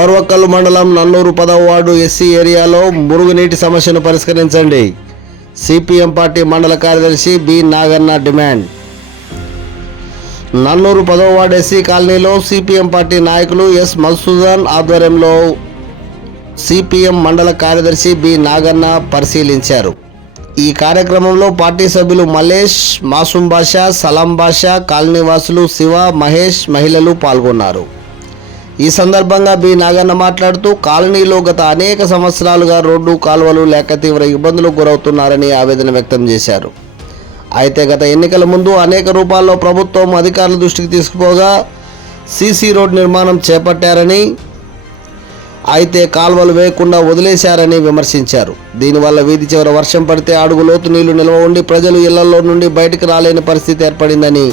ఓర్వకల్ మండలం నల్లూరు 10వ ward SC ఏరియాలో మురుగునీటి సమస్యను పరిష్కరించండి. సిపిఎం పార్టీ మండల కార్యదర్శి బి నాగన్న డిమాండ్. నల్లూరు 10వ వార్డు ఎస్సీ కాలనీలో సిపిఎం పార్టీ నాయకులు ఎస్ మల్సూదన్ ఆధ్వర్యంలో సిపిఎం మండల కార్యదర్శి బి నాగన్న పరిశీలించారు. ఈ కార్యక్రమంలో పార్టీ సభ్యులు మల్లేష్, మాసూం బాషా, సలాం బాషా, కాలనీవాసులు శివ, మహేష్, మహిళలు పాల్గొన్నారు. ఈ సందర్భంగా బి నాగన్న మాట్లాడుతూ కాలనీలో గత అనేక సంవత్సరాలుగా రోడ్డు, కాలువలు లేక తీవ్ర ఇబ్బందులకు గురవుతున్నారని ఆవేదన వ్యక్తం చేశారు. అయితే గత ఎన్నికల ముందు అనేక రూపాల్లో ప్రభుత్వం అధికారుల దృష్టికి తీసుకుపోగా సీసీ రోడ్ నిర్మాణం చేపట్టారని, అయితే కాలువలు వేయకుండా వదిలేశారని విమర్శించారు. దీనివల్ల వీధి చివర వర్షం పడితే అడుగు లోతు నీళ్లు నిల్వ ఉండి ప్రజలు ఇళ్లలో నుండి బయటకు రాలేని పరిస్థితి ఏర్పడిందని,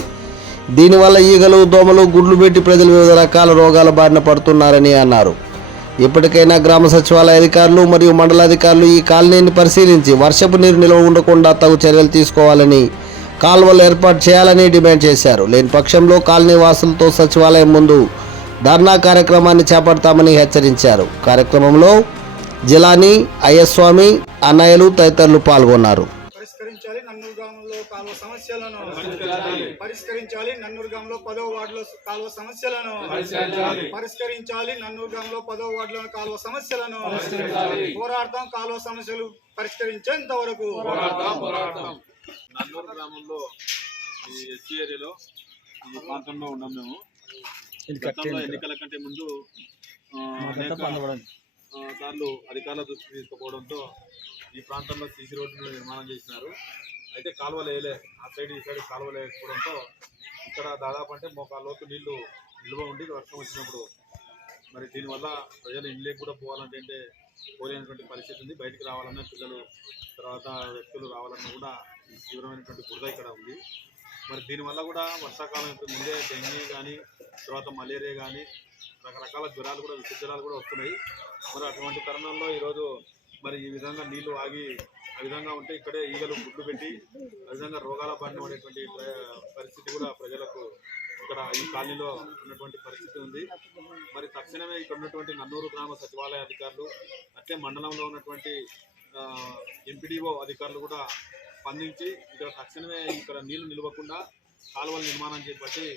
దీనివల్ల ఈగలు, దోమలు గుడ్లు పెట్టి ప్రజలు వివిధ రకాల రోగాల బారిన పడుతున్నారని అన్నారు. ఇప్పటికైనా గ్రామ సచివాలయ అధికారులు మరియు మండలాధికారులు ఈ కాలనీని పరిశీలించి వర్షపు నీరు నిల్వ ఉండకుండా తగు చర్యలు తీసుకోవాలని, కాలువలు ఏర్పాటు చేయాలని డిమాండ్ చేశారు. లేని పక్షంలో కాలనీ వాసులతో సచివాలయం ముందు ధర్నా కార్యక్రమాన్ని చేపడతామని హెచ్చరించారు. కార్యక్రమంలో జిలానీ, అయ్యస్వామి, అన్నయ్యలు తదితరులు పాల్గొన్నారు. పరిష్కరించాలి నన్నూరు గ్రామంలో కాలువ సమస్యలను పరిష్కరించాలి. నన్నూరు గ్రామంలో 10వ వార్డులో కాలువ సమస్యలను పరిష్కరించాలి. నన్నూరు గ్రామంలో 10వ వార్డులో కాలువ సమస్యలను పోరాడతాం. కాలువ సమస్యలు పరిష్కరించేంత వరకు నన్నూరు గ్రామంలో ఈ ఎస్సీ ఏరియాలో ఈ ప్రాంతంలో ఉన్నాం. మేము గతంలో ఎన్నికల కంటే ముందు సార్లు అధికారుల దృష్టికి తీసుకుపోవడంతో ఈ ప్రాంతంలో సీసీ రోడ్డును నిర్మాణం చేసినారు. అయితే కాలువలు వేయలే, ఆ సైడ్ ఈ సైడ్ కాలువలు వేసుకోవడంతో ఇక్కడ దాదాపు అంటే మోకాళ్ళ లోతు నీళ్లు నిల్వ ఉండి వర్షం వచ్చినప్పుడు మరి దీనివల్ల ప్రజలు ఇండ్లేకి కూడా పోవాలంటే పోలేనటువంటి పరిస్థితి ఉంది. బయటికి రావాలన్నా పిల్లలు, తర్వాత వ్యక్తులు రావాలన్నా కూడా తీవ్రమైనటువంటి బురద ఇక్కడ ఉంది. మరి దీనివల్ల కూడా వర్షాకాలం ఇప్పుడు ముందే డెంగీ కానీ, తర్వాత మలేరియా కానీ, రకరకాల జ్వరాలు కూడా, విష జ్వరాలు కూడా వస్తున్నాయి. మరి అటువంటి తరుణంలో ఈరోజు మరి ఈ విధంగా నీళ్లు ఆగి ఆ విధంగా ఉంటే ఇక్కడే ఈగలు గుడ్లు పెట్టి ఆ విధంగా రోగాల బారిన పడేటువంటి పరిస్థితి కూడా ప్రజలకు ఇక్కడ ఈ కాలనీలో ఉన్నటువంటి పరిస్థితి ఉంది. మరి తక్షణమే ఇక్కడ ఉన్నటువంటి నన్నూరు గ్రామ సచివాలయ అధికారులు, అట్లే మండలంలో ఉన్నటువంటి ఎంపీడీఓ అధికారులు కూడా స్పందించి ఇక్కడ తక్షణమే ఇక్కడ నీళ్లు నిలవకుండా కాలువలు నిర్మాణం చేపట్టి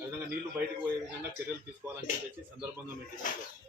ఆ విధంగా నీళ్లు బయటకు పోయే విధంగా చర్యలు తీసుకోవాలని చెప్పేసి సందర్భంగా మేము డిమాండ్ చేస్తాం.